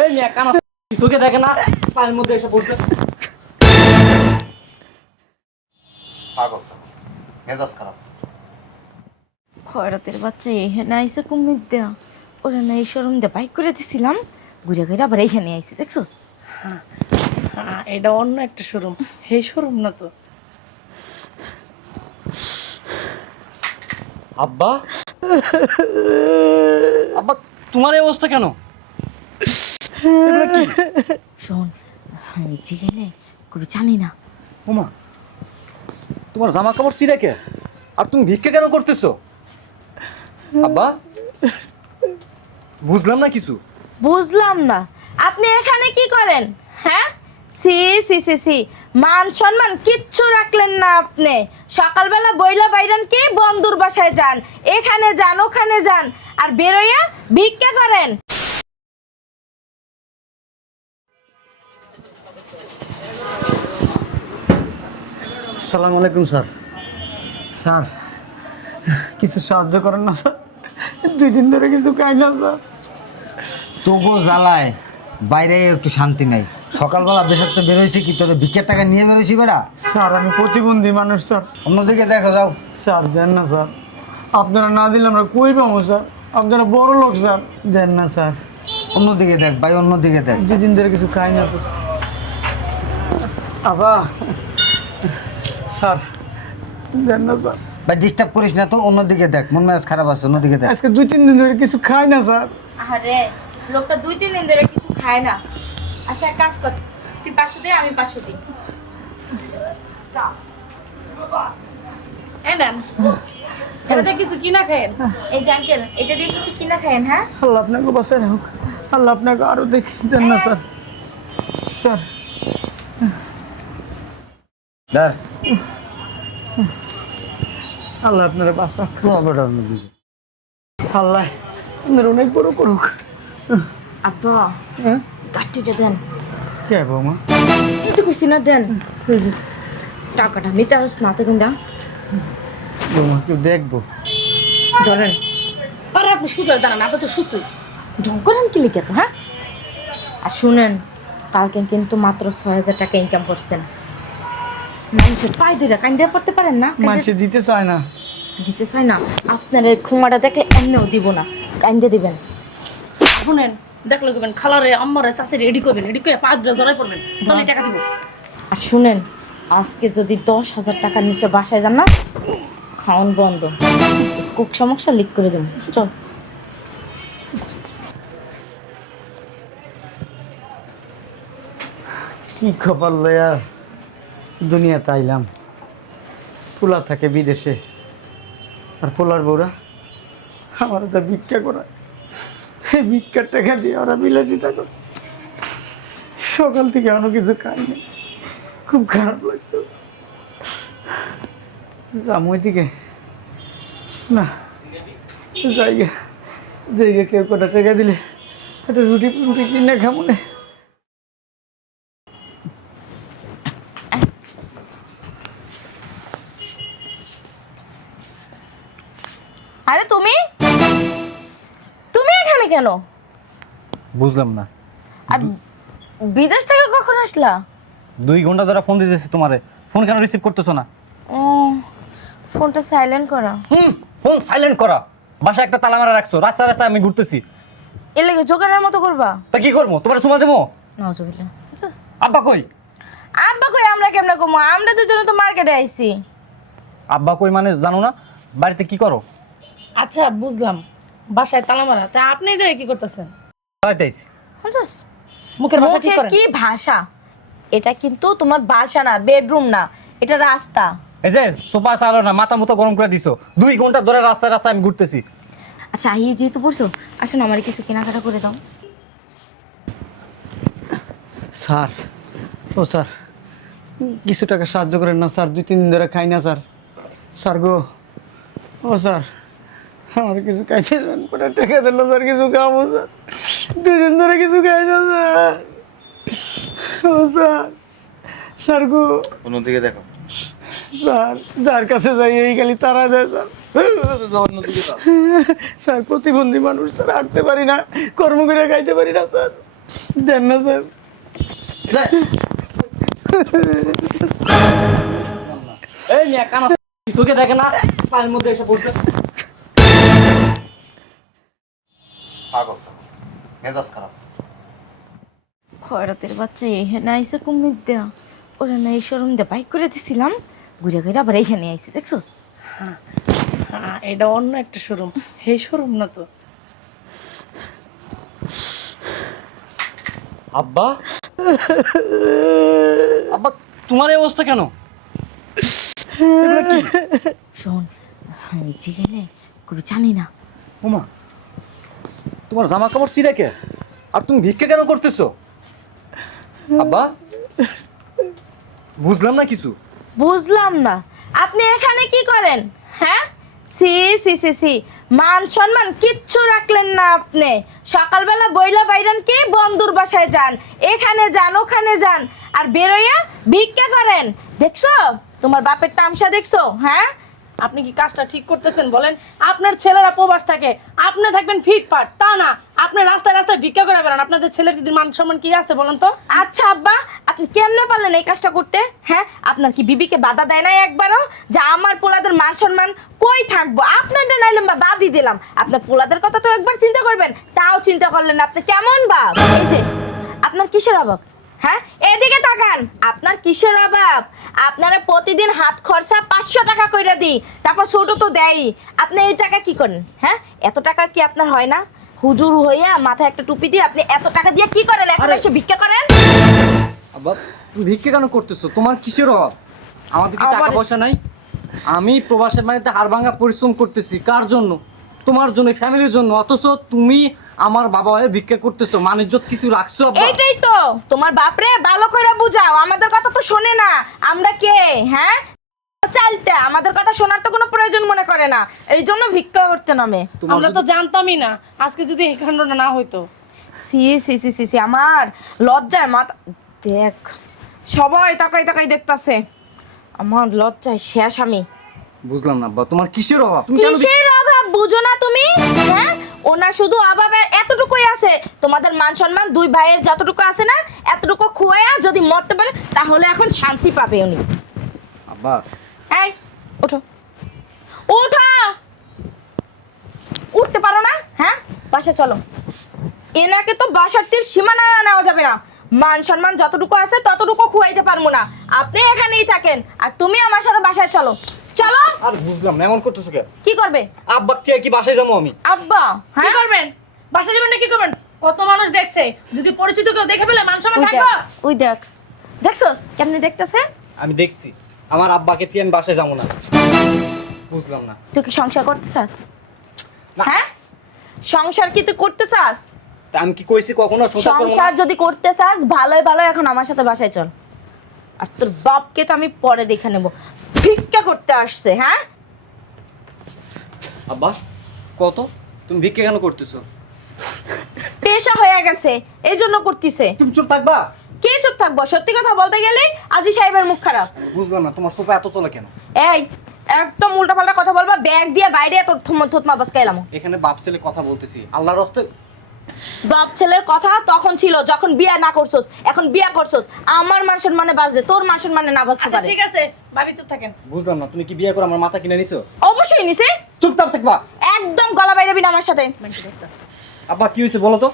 এই মিয়া কানা চোখে দেখে না পায়ের মধ্যে এসে পড়ছে। পাগল মেজাজ খারাপ। খয়রাতের বাচ্চা এখানে আইসে কুমির দেয়া ওরা না এই শরম দিয়ে বাইক করে দিছিলাম ঘুরে ঘুরে আবার এইখানে আইসে দেখছোস। হ্যাঁ, এটা অন্য একটা শোরুম, এই শোরুম না তো। আব্বা আব্বা তোমার এই অবস্থা কেন? এগুলো কি? শোন আমি জিগেলে কবি জানি না। ওমা তোমার জামা কাপড় ছিঁড়ে কে? আর তুমি ভিক্ষা কেন করতেছো? আব্বা বুঝলাম না কিছু। বুঝলাম না আপনি এখানে কি করেন? হ্যাঁ সি সি সি সি মান সম্মান কিচ্ছু রাখলেন না আপনি। সকালবেলা বইলা বাইরান কি বন্ধুর বাসায় যান, এখানে যান ওখানে যান, আর বেরোইয়া ভিক্ষা করেন। আসসালামু আলাইকুম স্যার। স্যার কিছু সাহায্য করেন না স্যার, 2 দিন ধরে কিছু খাই না স্যার। তবু জ্বালায় বাইরে একটু শান্তি নাই। সকালবেলা দেশের তো বেরোইছি কি তোর ভিক্ষের টাকা নিয়ে বেরোইছি বেড়া? স্যার আমি প্রতিবন্ধী মানুষ স্যার। অন্যদিকে দেখো যাও। স্যার দেন না স্যার, আপনারা না দিলে আমরা কই পাবো স্যার? আপনারা বড় লোক স্যার, দেন না স্যার। অন্যদিকে দেখ ভাই, অন্যদিকে দেখ। 2 দিন ধরে কিছু খাই না তো আবা। স্যার দেন না স্যার। ভাই ডিস্টার্ব করিস না তো, অন্যদিকে দেখ। মন মেজাজ খারাপ আছে, অন্যদিকে দেখ। আজকে 2-3 দিন ধরে কিছু খাই না স্যার। আরে লোকটা 2-3 দিন ধরে কিছু খায় না। আচ্ছা এক কাজ কর, তুই 500 দে আমি 500 দিই। এই নেন, এটাতে কিছু কিনা খায়েন। এই যে আঙ্কেল এটা দিয়ে কিছু কিনা খায়েন। হ্যাঁ আল্লাহ আপনাকে বাঁচায় রাখুক, আল্লাহ আপনাকে আরো দেখি। দেন না স্যার। স্যার ধর আল্লাহ আপনারা বাঁচাক, বেটা, অন্যদিকে। আল্লাহ আপনার অনেক বড় করুক। আব্বা হ্যাঁ গাড়িটা দেন। কে বৌমা? তো কইছি না দেন। টাকাটা নিতে আসস না তো কিন্তু বৌমা কেউ দেখবো? ধরেন। আরে আপনি সুযোগ দাঁড়ান, আপনি তো সুস্থ। ঢং করেন কি লিখে তো? হ্যাঁ আর শুনেন কালকে কিন্তু মাত্র 6000 টাকা ইনকাম করছেন। মানুষের পায়ে ধরে কান্দে পড়তে পারেন না? মাসে দিতে চায় না। দিতে চাই না আপনার এই খুমাটা দেখলে এমনিও দিব না, কান্দে দিবেন। শুনেন, দেখলে করবেন খালারে আম্মারে চাষে রেডি করবেন, রেডি করে পা ধরে জড়াই পড়বেন, তাহলে টাকা দিব। আর শুনেন আজকে যদি 10,000 টাকার নিচে বাসায় যান না, খাওয়ান বন্ধ, কুক সমস্যা লিক করে দেবেন। চল কি খবর লয়া দুনিয়াতে আইলাম। পোলা থাকে বিদেশে, আর পোলার বউরা আমার তো ভিক্ষা করায়। এই ভিক্ষার টাকা দিয়ে ওরা বিলাসিতা করে। সকাল থেকে এখনো কিছু খাইনি, খুব খারাপ লাগতো। ওই দিকে না জায়গা জায়গা কেউ কটা টাকা দিলে একটা রুটি রুটি কিনে খাবো না। আরে তুমি তুমি এখানে কেন? বুঝলাম না। আর বিদেশ থেকে কখন আসলা? 2 ঘন্টা ধরে ফোন দিতেছি তোমারে, ফোন কেন রিসিভ করতেছো না? ও ফোনটা সাইলেন্ট করা। ফোন সাইলেন্ট করা। বাসায় একটা তালা মারা রাখছো, রাস্তায় রাস্তায় আমি ঘুরতেছি। এর লাগে জোগাড়ের মতো করবা? তা কি করবো? তোমার সুমা দেবো? নাউজুবিল্লাহ। আব্বা কই? আব্বা কই আমরা কেমনে কমু? আমরা দুজনে তো মার্কেটে আইছি। আব্বা কই মানে জানো না? বাড়িতে কি করো? আচ্ছা বুঝলাম, বাসায় তালা মারা। তা আপনি যে কি করতেছেন? বাড়িতে আইছি। বুঝছস? মুখের ভাষা কি মুখে করেন? কি ভাষা? এটা কিন্তু তোমার বাসা না, বেডরুম না, এটা রাস্তা। এই যে সোফা চালো না, মাথা মতো গরম করে দিছো। 2 ঘন্টা ধরে রাস্তায় রাস্তায় আমি ঘুরতেছি। আচ্ছা এই যেহেতু পড়ছো, আসুন আমার কিছু কেনাকাটা করে দাও। স্যার ও স্যার কিছু টাকা সাহায্য করেন না স্যার, 2-3 দিন ধরে খাই না স্যার। স্যার গো ও স্যার আমার কিছু খাইতে দেন, কটা টাকা দিল স্যার, কিছু খাবো স্যার। 2 দিন ধরে কিছু খাই না স্যার। ও স্যার স্যার গো অন্যদিকে দেখো। স্যার যার কাছে যাই এই খালি তারা দেয় স্যার। স্যার প্রতিবন্ধী মানুষ স্যার, হাঁটতে পারি না, কর্ম করে খাইতে পারি না স্যার, দেন না স্যার। এই মিয়া কানা চোখে দেখে না, পায়ের মধ্যে এসে পড়ছে। পাগল তো, মেজাজ খারাপ। খয়রাতের বাচ্চা এখানে আইসে কুমির দেয়া, ওরা না এই শরম দিয়ে বাইক করে দিছিলাম, ঘুরে ঘুরে আবার এইখানে আইসে, দেখছোস? হ্যাঁ, এটা অন্য একটা শোরুম, এই শোরুম না তো। আব্বা, আব্বা তোমার এই অবস্থা কেন? এগুলো কি? শোন, জি গেলে কবি জানি না। ওমা, তোমার জামা কাপড় ছিঁড়ে কে? আর তুমি ভিক্ষা কেন করতেছো? আব্বা, বুঝলাম না কিছু। বুঝলাম না, আপনি এখানে কি করেন? হ্যাঁ, সি সি সি সি, মান সম্মান কিচ্ছু রাখলেন না আপনি। সকালবেলা বইলা বাইরান কি বন্ধুর বাসায় যান, এখানে যান ওখানে যান, আর বেরোইয়া ভিক্ষা করেন। দেখছো তোমার বাপের তামসা, দেখছো? হ্যাঁ, আপনি কি কাজটা ঠিক করতেছেন বলেন? আপনার ছেলেরা প্রবাস থাকে, আপনি থাকবেন ফিটফাট, তা না আপনি রাস্তায় রাস্তায় ভিক্ষা করে বেড়ান। আপনাদের ছেলের দিদির মান সম্মান কি আছে বলেন তো? আচ্ছা আব্বা, আপনি কেমনে পারলেন এই কাজটা করতে? হ্যাঁ, আপনার কি বিবিকে বাধা দেয় না একবারও যে আমার পোলাদের মান সম্মান কই থাকবো? আপনারটা নাইলে বা বাদই দিলাম, আপনার পোলাদের কথা তো একবার চিন্তা করবেন, তাও চিন্তা করলেন না। আপনি কেমন বাপ? এই যে আপনার কিসের অভাব? হ্যাঁ, এদিকে তাকান, আপনার কিসের অভাব? আপনারা প্রতিদিন হাত খরচা 500 টাকা কইরা দিই, তারপর ছোট তো দেয়ই। আপনি এই টাকা কি করেন? হ্যাঁ, এত টাকা কি আপনার হয় না? হুজুর হইয়া মাথায় একটা টুপি দিয়ে আপনি এত টাকা দিয়ে কি করেন? এখন এসে ভিক্ষা করেন? আব্বা, তুমি ভিক্ষা কেন করতেছো? তোমার কিসের অভাব? আমাদের কি টাকা আমার- পয়সা নাই? আমি প্রবাসের বাড়িতে হাড়ভাঙা পরিশ্রম করতেছি কার জন্য? তোমার জন্য, ফ্যামিলির জন্য। অথচ তুমি আমার বাবা হয়ে ভিক্ষা করতেছো, মান ইজ্জত কিছু রাখছো আব্বা? এইটাই তো তোমার বাপরে ভালো করে বুঝাও, আমাদের কথা তো শোনে না। আমরা কে? হ্যাঁ, চালতে আমাদের কথা শোনার তো কোনো প্রয়োজন মনে করে না, এই জন্য ভিক্ষা করতে নামে। তোমার আমরা তো জানতামই না, আজকে যদি এই কাণ্ডটা না হইতো। সি সি সি সি সি, আমার লজ্জায় মাথা, দেখ সবাই তাকাই তাকাই দেখতাছে, আমার লজ্জায় শেষ আমি। বুঝলাম না আব্বা, তোমার কিসের অভাব? তুমি কেন কিসের অভাব বুঝো না তুমি? হ্যাঁ, ওনার শুধু অভাব এতটুকুই আছে, তোমাদের মান সম্মান দুই ভাইয়ের যতটুকু আছে না, এতটুকু খুয়াইয়া যদি মরতে পারে তাহলে এখন শান্তি পাবে উনি। আব্বা, এই ওঠো, ওঠো, উঠতে পারো না? হ্যাঁ, বাসা চলো। এনাকে তো বাসার তীর সীমানা নেওয়া যাবে না, মান সম্মান যতটুকু আছে ততটুকু খুয়াইতে পারবো না। আপনি এখানেই থাকেন, আর তুমি আমার সাথে বাসায় চলো। চলো। আর বুঝলাম না, এমন করতেছো কেন? কি করবে? আব্বা কে কি বাসায় যাবো আমি? আব্বা, কি হ্যাঁ, করবেন? বাসা যাবেন না কি করবেন? কত মানুষ দেখছে, যদি পরিচিত কেউ দেখে ফেলে মান সম্মান ওই থাকবো? দেখ, ওই দেখ, দেখছস কেমনে দেখতেছে? আমি দেখছি, আমার আব্বাকে দিয়ে আমি বাসায় যাবো না। বুঝলাম না। তুই কি সংসার করতে চাস? না। হ্যাঁ, সংসার কি তুই করতে চাস? তা আমি কি কইছি কখনো সংসার করবো না? সংসার যদি করতে চাস ভালোই ভালো এখন আমার সাথে বাসায় চল, আর তোর বাপকে তো আমি পরে দেখে নেব, ভিক্ষা করতে আসছে। হ্যাঁ, আব্বা কত, তুমি ভিক্ষা কেন করতেছো? পেশা হয়ে গেছে এই জন্য করতেছে। তুমি চুপ থাকবা? কে চুপ থাকবো? সত্যি কথা বলতে গেলে আজি সাহেবের মুখ খারাপ। বুঝলাম না, তোমার সোফা এত চলে কেন? এই একদম উল্টাপাল্টা কথা বলবা, ব্যাগ দিয়ে বাইরে তোর থতমা বাসকা এলাম। এখানে বাপ ছেলে কথা বলতেছি, আল্লাহর রাস্তে। বাপ ছেলের কথা তখন ছিল যখন বিয়া না করছস, এখন বিয়া করছস, আমার মান সম্মানে বাজে, তোর মান সম্মানে না বাজতে আচ্ছা পারে। ঠিক আছে, ভাবি চুপ থাকেন। বুঝলাম না, তুমি কি বিয়ে করে আমার মাথা কিনে নিছো? অবশ্যই নিছে। চুপচাপ থাকবা। একদম গলা বাইরে বিনা আমার সাথে। মাইন্ড দেখতাছে। আব্বা কি হয়েছে বলো তো?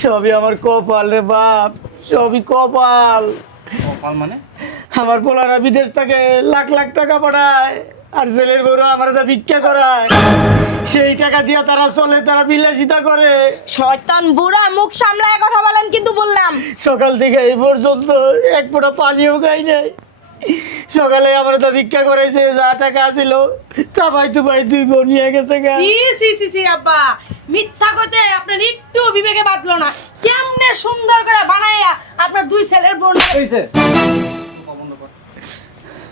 সবই আমার কপাল রে বাপ, সবই কপাল। কপাল মানে? আমার পোলারা বিদেশ থেকে লাখ লাখ টাকা পাঠায়, আর ছেলের বউরা আমার যা ভিক্ষা করায়, সেই টাকা দিয়া তারা চলে, তারা বিলাসিতা করে। শয়তান বুড়া, মুখ সামলায় কথা বলেন কিন্তু বললাম। সকাল থেকে এই পর্যন্ত এক ফোঁটা পানিও খাই নাই। সকালে আমার তো ভিক্ষা করেছে, যা টাকা ছিল তা ভাই দুই বোন নিয়ে গেছে গা। সি সি সি সি আব্বা, মিথ্যা কইতে আপনার একটু বিবেকে বাঁধলো না। কেমনে সুন্দর করে বানাইয়া আপনার দুই ছেলের বোন। হয়েছে,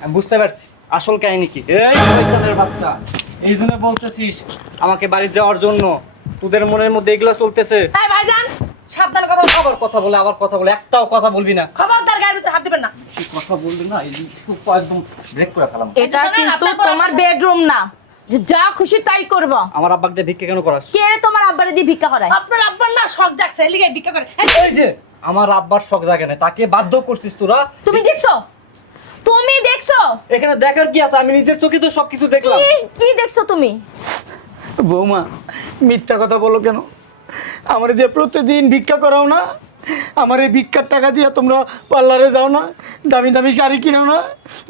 আমি বুঝতে পারছি আসল কাহিনী কি। এই শয়তানের বাচ্চা, এই জন্য বলতেছিস আমাকে বাড়ি যাওয়ার জন্য? তোদের মনের মধ্যে এগুলো চলতেছে। এই ভাইজান, সাবধান করো। আবার কথা বলে, একটাও কথা বলবি না। খবরদার গায়ের ভিতরে হাত দিবেন না। বেশি কথা বললি না এই একটু একদম ব্রেক করে ফেলাম। এটা শোনেন, কিন্তু আপনার পরামর্শ- তোমার বেডরুম না যে যা খুশি তাই করব। আমার আব্বাকে দিয়ে ভিক্ষা কেন করাস? কে রে তোমার আব্বারে দিয়ে ভিক্ষা করায়? আপনার আব্বার না শখ জাগছে এলিগে ভিক্ষা করে। এই, এই যে আমার আব্বার শখ জাগে না, তাকে বাধ্য করছিস তোরা। তুমি দেখছো? তুমি দেখছো? এখানে দেখার কি আছে? আমি নিজের চোখে তো সবকিছু দেখলাম। কি দেখছো তুমি? বৌমা মিথ্যা কথা বলো কেন? আমার দিয়ে প্রতিদিন ভিক্ষা করাও না? আমার এই ভিক্ষার টাকা দিয়ে তোমরা পার্লারে যাও না, দামি দামি শাড়ি কিনো না,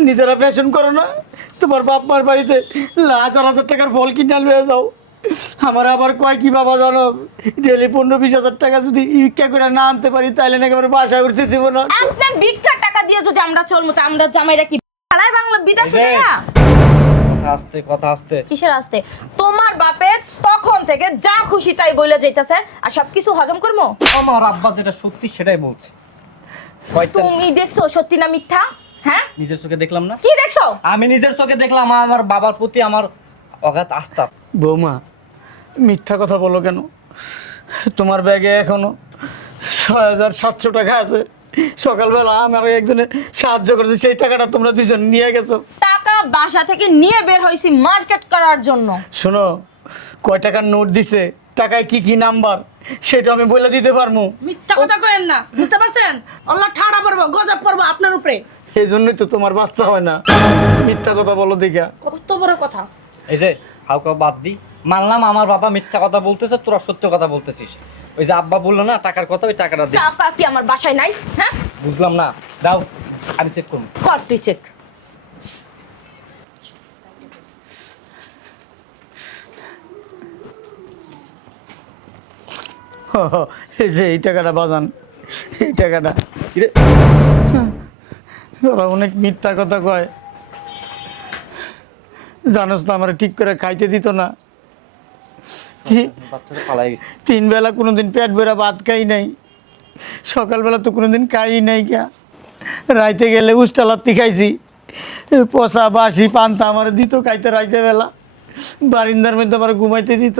নিজেরা ফ্যাশন করো না, তোমার বাপ মার বাড়িতে হাজার হাজার টাকার ফল কিনে লয়ে যাও। আমার আবার কয় কি বাবা জানো, ডেলি 15-20 হাজার টাকা যদি ভিক্ষা করে না আনতে পারি তাহলে নাকি আমার বাসায় উঠতে দেবো না। আপনার ভিক্ষার টাকা দিয়ে যদি আমরা চলমু তা আমরা জামাইরা কি পালায় বাংলা বিদেশে এই যে, না? কথা আসতে কিসের আসতে? তোমার বাপের তখন থেকে যা খুশি তাই বলে যাইতাছে আর সবকিছু হজম করবো। আমার আব্বা যেটা সত্যি সেটাই বলছে। শয়তান। তুমি দেখছো সত্যি না মিথ্যা? হ্যাঁ, নিজের চোখে দেখলাম না? কি দেখছো? আমি নিজের চোখে দেখলাম আমার বাবার প্রতি আমার অগাধ আস্থা। বৌমা মিথ্যা কথা বলো কেন? তোমার ব্যাগে এখনো 6,700 টাকা আছে। সকালবেলা আমার একজনে সাহায্য করেছে, সেই টাকাটা তোমরা দুজন নিয়ে গেছো। টাকা বাসা থেকে নিয়ে বের হইছি মার্কেট করার জন্য। শোনো, কয় টাকার নোট দিছে, টাকায় কি কি নাম্বার সেটা আমি বলে দিতে পারবো। মিথ্যা কথা কইেন না, বুঝতে পারছেন? আল্লাহ ঠাড়া পড়বো, গজব পড়বো আপনার উপরে। এই জন্যই তো তোমার বাচ্চা হয় না। মিথ্যা কথা বলো দেখা। কত বড় কথা। এই যে হাউকা বাদ দি, মানলাম আমার বাবা মিথ্যা কথা বলতেছে, তোরা সত্য কথা বলতেছিস। ওই যে আব্বা বললো না টাকার কথা, ওই টাকাটা দে। টাকা কি আমার বাসায় নাই? হ্যাঁ, বুঝলাম না, দাও আমি চেক করবো। কর তুই চেক। এই যে এই টাকাটা বাজান, এই টাকাটা। কিরে ওরা অনেক মিথ্যা কথা কয়, জানোস না আমার ঠিক করে খাইতে দিত না। বাচ্চাটা পালাই গেছে। 3 বেলা কোনোদিন পেট ভরা ভাত খাই নাই, সকালবেলা তো কোনোদিন খাই নাই কা, রাইতে গেলে উষ্টা লাত্তি খাইছি, পচা বাসি পান্তা আমার দিত খাইতে রাইতে বেলা, বারিন্দার মধ্যে আমার ঘুমাইতে দিত।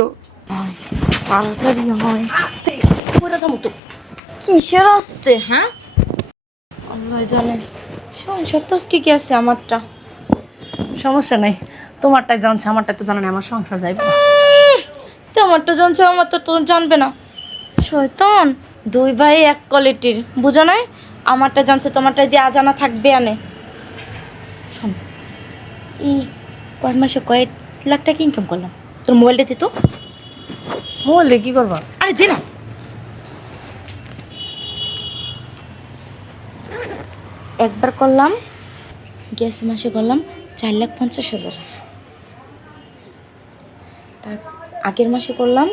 তাড়াতাড়ি হয়। আস্তে পড়ে যাবো তো। কিসের আসতে? হ্যাঁ, আল্লাহ জানে। সংসার তো আজকে কি আছে আমারটা। সমস্যা নাই, তোমারটাই জানছে, আমারটাই তো জানা নাই, আমার সংসার যাইবে না। তোমারটা জানছো, আমার তো তোর জানবে না। শয়তান, দুই ভাই এক কোয়ালিটির, বুঝো নাই? আমারটা জানছে, তোমারটা দিয়ে আজানা থাকবে আনে। শোন, এই কয়েক মাসে কয়েক লাখ টাকা ইনকাম করলাম। তোর মোবাইলটা দিত। বললে কি করবা? আরে দে না। একবার করলাম, গ্যাস মাসে করলাম 4,50,000। তার আগের মাসে করলাম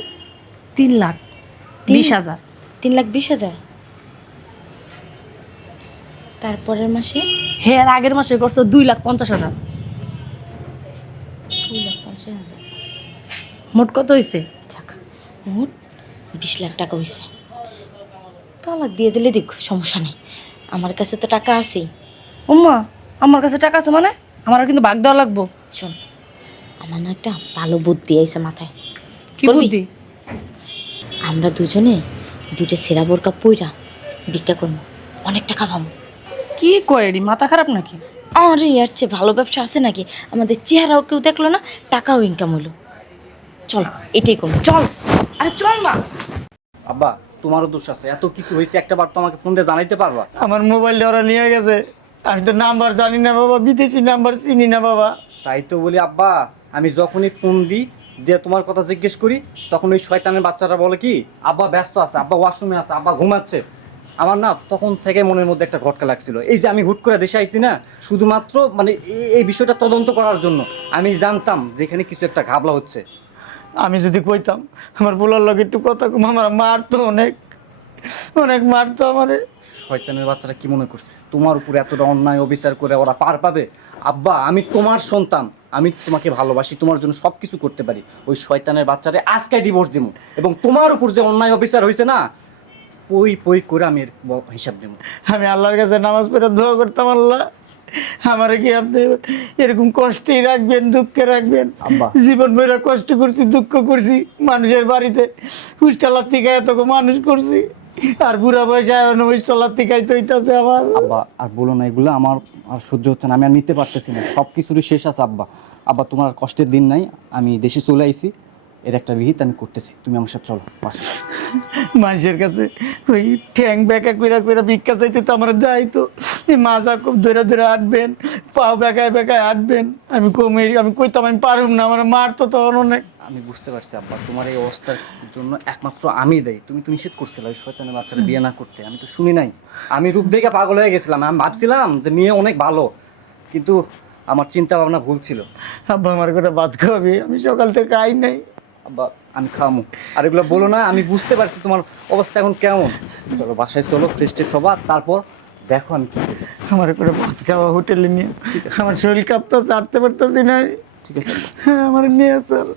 3,20,000। 3,20,000। তারপরের মাসে হে আর আগের মাসে করছো 2,50,000। 2,50,000। মোট কত হয়েছে? যাক, মোট 20 লাখ টাকা হয়েছে। তালাক দিয়ে দিলে দেখ, সমস্যা নেই, আমার কাছে তো টাকা আছেই। উম্মা, আমার কাছে টাকা আছে মানে? আমারও কিন্তু ভাগ দেওয়া লাগবো। শোন, আমার না একটা ভালো বুদ্ধি আইছে মাথায়। কি করবি? বুদ্ধি? আমরা দুজনে দুইটা সেরা বোরকা পইরা ভিক্ষা করবো, অনেক টাকা পাবো। কি কয়েরি, মাথা খারাপ নাকি? আরে ইয়ার চেয়ে ভালো ব্যবসা আছে নাকি? আমাদের চেহারাও কেউ দেখলো না, টাকাও ইনকাম হলো। চল, এটাই করবো, চল। আরে চল না। আব্বা তোমারও দোষ আছে, এত কিছু হয়েছে একটা বার তো আমাকে ফোন দিয়ে জানাইতে পারবা। আমার মোবাইলটা ওরা নিয়ে গেছে, আমি তো নাম্বার জানি না বাবা, বিদেশি নাম্বার চিনি না বাবা। তাই তো বলি আব্বা, আমি যখনই ফোন দিই দিয়ে তোমার কথা জিজ্ঞেস করি, তখন ওই শয়তানের বাচ্চাটা বলে কি আব্বা ব্যস্ত আছে, আব্বা ওয়াশরুমে আছে, আব্বা ঘুমাচ্ছে। আমার না তখন থেকে মনের মধ্যে একটা ঘটকা লাগছিল, এই যে আমি হুট করে দেশে আইছি না, শুধুমাত্র মানে এই বিষয়টা তদন্ত করার জন্য। আমি জানতাম যেখানে কিছু একটা ঘাবলা হচ্ছে। আমি যদি কইতাম আমার বলার লগে একটু কথা কম, আমার মারতো অনেক অনেক মারতো আমারে। শয়তানের বাচ্চাটা কি মনে করছে তোমার উপরে এতটা অন্যায় অবিচার করে ওরা পার পাবে? আব্বা আমি তোমার সন্তান, আমি তোমাকে ভালোবাসি, তোমার জন্য সব কিছু করতে পারি। ওই শয়তানের বাচ্চারে আজকে ডিভোর্স দেবো, এবং তোমার উপর যে অন্যায় অবিচার হয়েছে না, পই পই করে আমি এর হিসাব দেবো। আমি আল্লাহর কাছে নামাজ পড়ে দোয়া করতাম, আল্লাহ আমারে কি আপনি এরকম কষ্টেই রাখবেন, দুঃখে রাখবেন? আব্বা। জীবন ভরা কষ্ট করছি, দুঃখ করছি, মানুষের বাড়িতে হুস্টালার থেকে এত মানুষ করছি, আর বুড়া বয়সে নবিশ টলার তিকাইতে হইতাছে আমার। আব্বা আর বলো না এগুলো, আমার আর সহ্য হচ্ছে না, আমি আর নিতে পারতেছি না, সব কিছুরই শেষ আছে আব্বা। আব্বা তোমার আর কষ্টের দিন নাই, আমি দেশে চলে আইছি, এর একটা বিহিত আমি করতেছি, তুমি আমার সাথে চলো বাসা। মানুষের কাছে ওই ঠ্যাং বেঁকা কইরা কইরা ভিক্ষা চাইতে তো আমার যাই তো, এই মাজা খুব ধরে ধরে আটবেন, পাও বেঁকায় বেঁকায় আটবেন, আমি কমে আমি কইতাম আমি পারুম না, আমার মার তো তখন অনেক। আমি বুঝতে পারছি আব্বা, তোমার এই অবস্থার জন্য একমাত্র আমি দেই। তুমি তো নিষেধ করছিলে ওই শয়তানের বাচ্চাটা বিয়ে না করতে, আমি তো শুনি নাই। আমি রূপ দেখে পাগল হয়ে গেছিলাম, আমি ভাবছিলাম যে মেয়ে অনেক ভালো, কিন্তু আমার চিন্তা ভাবনা ভুল ছিল। আব্বা আমার করে ভাত খাওয়াবি, আমি সকাল থেকে খাই নাই। আব্বা আমি খামু, আর এগুলো বলো না, আমি বুঝতে পারছি তোমার অবস্থা এখন কেমন। চলো বাসায় চলো, ফ্রেশ ট্রেশ হবা, তারপর দেখো আমি কি করি। আমার করে ভাত খাওয়া হোটেলে নিয়ে, আমার শরীর কাঁপতে চাটতে পারতেছি না। ঠিক আছে? হ্যাঁ আমার নিয়ে চল।